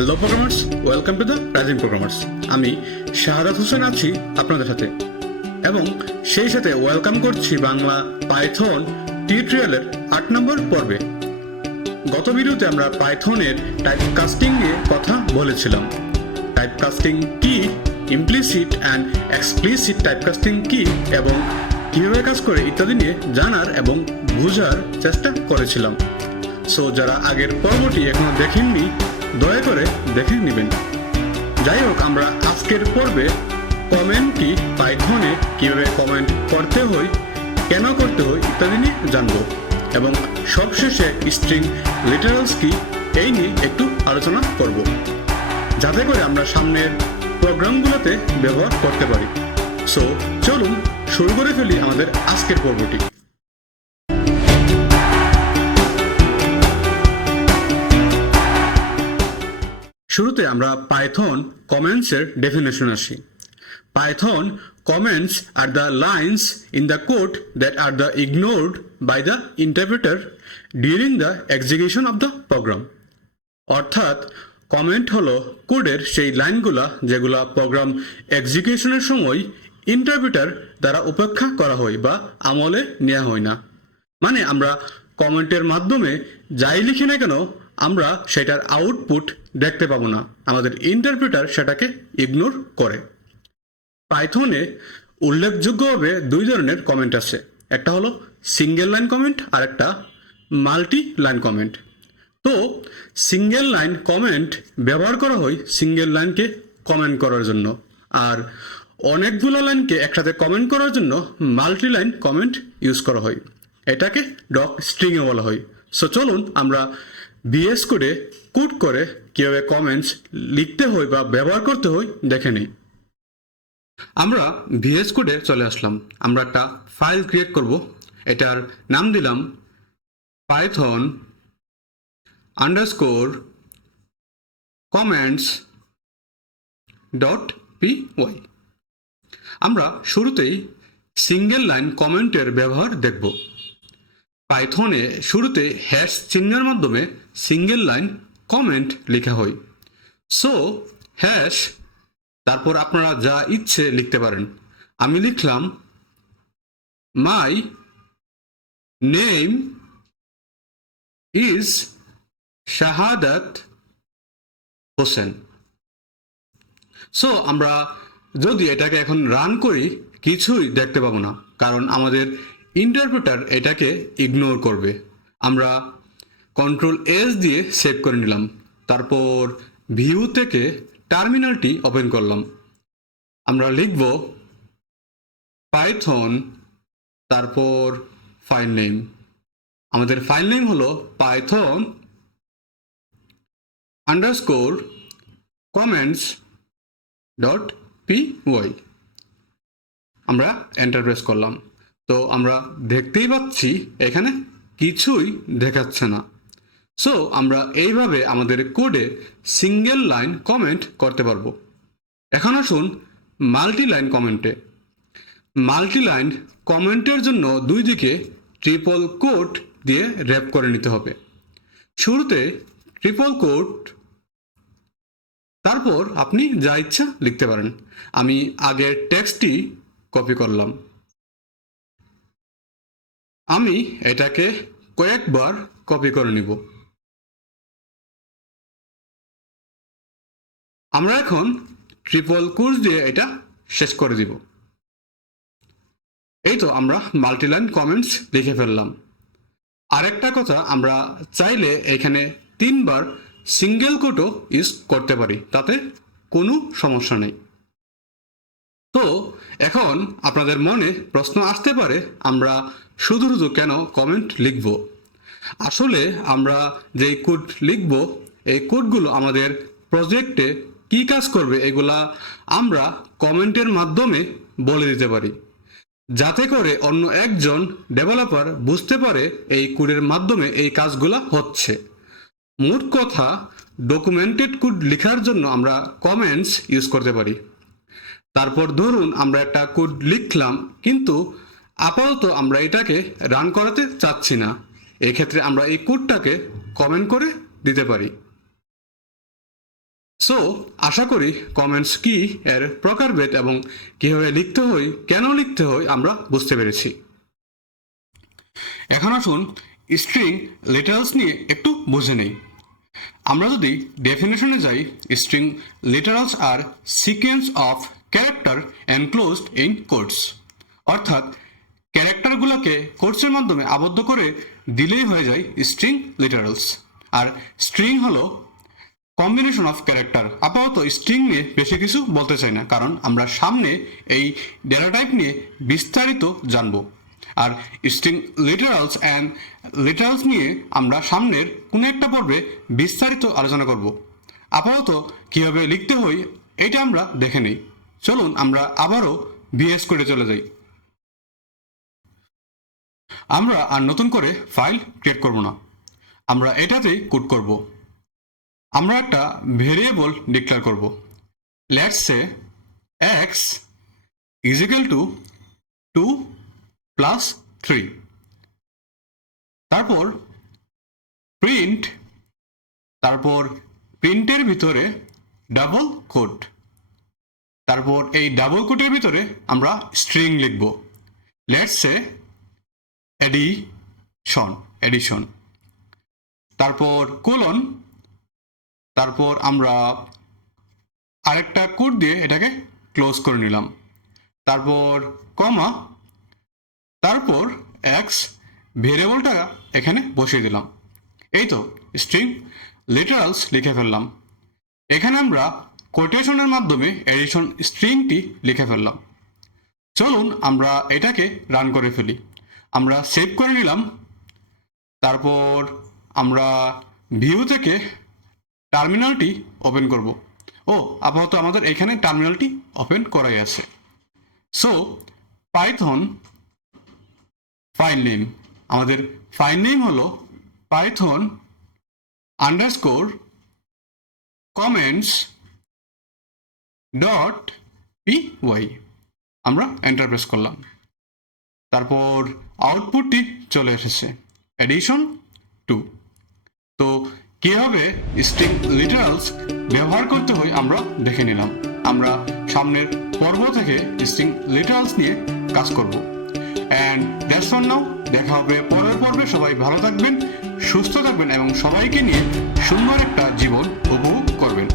Hello programmers, welcome to the rising programmers. আমি শাহাদাত হোসেন আছি আপনাদের সাথে, এবং সেই সাথে ওয়েলকাম করছি বাংলা পাইথন টিউটোরিয়ালের 8 নম্বর পর্বে। গত ভিডিওতে আমরা পাইথনের টাইপ কাস্টিং নিয়ে কথা বলেছিলাম। টাইপ কাস্টিং কি, implicit and explicit type casting কি এবং কীভাবে কাজ করে ইত্যাদি নিয়ে জানার এবং বোঝার চেষ্টা করেছিলাম। সো যারা আগের পর্বটি এখনো দেখেননি, দয়া করে দেখে নেবেন। যাই হোক, আমরা আজকের পর্বে কমেন্ট কি, পাইথনে কীভাবে কমেন্ট করতে হয়, কেন করতে হয় ইত্যাদি নিয়ে জানব, এবং সবশেষে স্ট্রিং লিটারালস কি এই নিয়ে একটু আলোচনা করব, যাতে করে আমরা সামনের প্রোগ্রামগুলোতে ব্যবহার করতে পারি। সো চলুন শুরু করে ফেলি আমাদের আজকের পর্বটি। শুরুতে আমরা পাইথন কমেন্টসের ডেফিনেশন আসি। Python comments are the lines in the code that are the ignored by the interpreter during the execution of the program. অর্থাৎ কমেন্ট হলো কোডের সেই লাইনগুলা যেগুলা প্রোগ্রাম এক্সিকিউশনের সময় ইন্টারপ্রিটার দ্বারা উপেক্ষা করা হয় বা আমলে নেওয়া হয় না। মানে আমরা কমেন্টের মাধ্যমে যাই লিখি না কেন, আমরা সেটার আউটপুট দেখতে পাবো না, আমাদের ইন্টারপ্রিটার সেটাকে ইগনোর করে। পাইথনে উল্লেখযোগ্যভাবে দুই ধরনের কমেন্ট আছে, একটা হলো সিঙ্গেল লাইন কমেন্ট আর একটা মাল্টি লাইন কমেন্ট। তো সিঙ্গেল লাইন কমেন্ট ব্যবহার করা হয় সিঙ্গেল লাইনকে কমেন্ট করার জন্য, আর অনেকগুলো লাইনকে একসাথে কমেন্ট করার জন্য মাল্টি লাইন কমেন্ট ইউজ করা হয়। এটাকে ডক স্ট্রিংও বলা হয়। সো চলুন আমরা ভিএস কোডে কোড করে কীভাবে কমেন্টস লিখতে হয় বা ব্যবহার করতে হয় দেখে নিই। আমরা ভিএস কোডে চলে আসলাম। আমরা একটা ফাইল ক্রিয়েট করব, এটার নাম দিলাম পাইথন আন্ডারস্কোর কমেন্টস .py। আমরা শুরুতেই সিঙ্গেল লাইন কমেন্টের ব্যবহার দেখব। পাইথনে শুরুতে হ্যাশ চিহ্নের মাধ্যমে সিঙ্গেল লাইন কমেন্ট লেখা হয়। সো হ্যাশ, তারপর আপনারা যা ইচ্ছে লিখতে পারেন। আমি লিখলাম my name is Shahadat Hossain. So আমরা যদি এটাকে এখন রান করি, কিছুই দেখতে পাবো না, কারণ আমাদের ইন্টারপ্রেটার এটাকে ইগনোর করবে। আমরা Ctrl+S দিয়ে সেভ করে নিলাম, তারপর ভিউ থেকে টার্মিনালটি ওপেন করলাম। আমরা লিখব পাইথন, তারপর ফাইল নেম। আমাদের ফাইল নেম হলো পাইথন আন্ডারস্কোর কমেন্টস .py। আমরা এন্টার প্রেস করলাম। তো আমরা দেখতেই পাচ্ছি এখানে কিছুই দেখাচ্ছে না। সো আমরা এইভাবে আমাদের কোডে সিঙ্গেল লাইন কমেন্ট করতে পারবো। এখন আসুন মাল্টি লাইন কমেন্টে। মাল্টি লাইন কমেন্টের জন্য দুই দিকে ট্রিপল কোট দিয়ে র্যাপ করে নিতে হবে। শুরুতে ট্রিপল কোট, তারপর আপনি যা ইচ্ছা লিখতে পারেন। আমি আগের টেক্সটটি কপি করলাম। আমি এটাকে কয়েকবার কপি করে নিব। আমরা এখন ট্রিপল কোট দিয়ে এটা শেষ করে দিব। এই তো আমরা মাল্টিলাইন কমেন্টস লিখে ফেললাম। আরেকটা কথা, আমরা চাইলে এখানে 3 বার সিঙ্গেল কোটও ইউজ করতে পারি, তাতে কোনো সমস্যা নেই। তো এখন আপনাদের মনে প্রশ্ন আসতে পারে, আমরা শুধু শুধু কেন কমেন্ট লিখব? আসলে আমরা যেই কোড লিখব, এই কোডগুলো আমাদের প্রজেক্টে কি কাজ করবে এগুলা আমরা কমেন্টের মাধ্যমে বলে দিতে পারি, যাতে করে অন্য একজন ডেভেলপার বুঝতে পারে এই কোডের মাধ্যমে এই কাজগুলা হচ্ছে। মোট কথা, ডকুমেন্টেড কোড লেখার জন্য আমরা কমেন্টস ইউজ করতে পারি। তারপর ধরুন আমরা একটা কোড লিখলাম, কিন্তু আপাতত আমরা এটাকে রান করাতে চাচ্ছি না, এক্ষেত্রে আমরা এই কোডটাকে কমেন্ট করে দিতে পারি। সো আশা করি কমেন্টস কি, এর প্রকারভেদ এবং কিভাবে লিখতে হয়, কেন লিখতে হয় আমরা বুঝতে পেরেছি। এখন আসুন স্ট্রিং লিটারালস নিয়ে একটু বুঝে নেই। আমরা যদি ডেফিনেশনে যাই, string literals are sequence of character enclosed in quotes, অর্থাৎ ক্যারেক্টারগুলোকে কোটসের মাধ্যমে আবদ্ধ করে দিলেই হয়ে যায় স্ট্রিং লিটারালস। আর স্ট্রিং হলো কম্বিনেশন অফ ক্যারেক্টার। আপাতত স্ট্রিং নিয়ে বেশি কিছু বলতে চাই না, কারণ আমরা সামনে এই ডেটা টাইপ নিয়ে বিস্তারিত জানব। আর স্ট্রিং লিটারালস অ্যান্ড লিটারালস নিয়ে আমরা সামনের কোনো একটা পর্বে বিস্তারিত আলোচনা করব। আপাতত কীভাবে লিখতে হয় এটা আমরা দেখে নিই। চলুন আমরা আবারও ভিএস কোডে চলে যাই। আমরা আর নতুন করে ফাইল ক্রিয়েট করব না, আমরা এটাতেই কোড করব। আমরা একটা ভেরিয়েবল ডিক্লেয়ার করব। Let's say x is equal to 2 plus 3। তারপর প্রিন্ট, তারপর প্রিন্টের ভিতরে ডাবল কোট, তারপর এই ডাবল কোটের ভিতরে আমরা স্ট্রিং লিখব। লেটস সে এডিশন, তারপর কোলন, তারপর আমরা আরেকটা কোড দিয়ে এটাকে ক্লোজ করে নিলাম, তারপর কমা, তারপর এক্স ভেরিয়েবলটা এখানে বসিয়ে দিলাম। এই তো স্ট্রিং লিটারালস লিখে ফেললাম। এখানে আমরা কোটেশনের মাধ্যমে এডিশন স্ট্রিংটি লিখে ফেললাম। চলুন আমরা এটাকে রান করে ফেলি। আমরা সেভ করে নিলাম, তারপর আমরা ভিউ থেকে টার্মিনালটি ওপেন করব। ও আপাতত আমাদের এখানে টার্মিনালটি ওপেন করাই আছে। সো পাইথন ফাইল নেম, আমাদের ফাইল নেম হলো Python underscore comments dot py। আমরা এন্টার প্রেস করলাম, তারপর আউটপুটটি চলে এসেছে এডিশন 2। তো কিভাবে স্ট্রিং লিটারালস ব্যবহার করতে হয় আমরা দেখে নিলাম। আমরা সামনের পর্ব থেকে স্ট্রিং লিটারালস নিয়ে কাজ করব। And that's for now. দেখা হবে পরের পর্বে। সবাই ভালো থাকবেন, সুস্থ থাকবেন এবং সবাইকে নিয়ে সুন্দর একটা জীবন উপভোগ করবেন।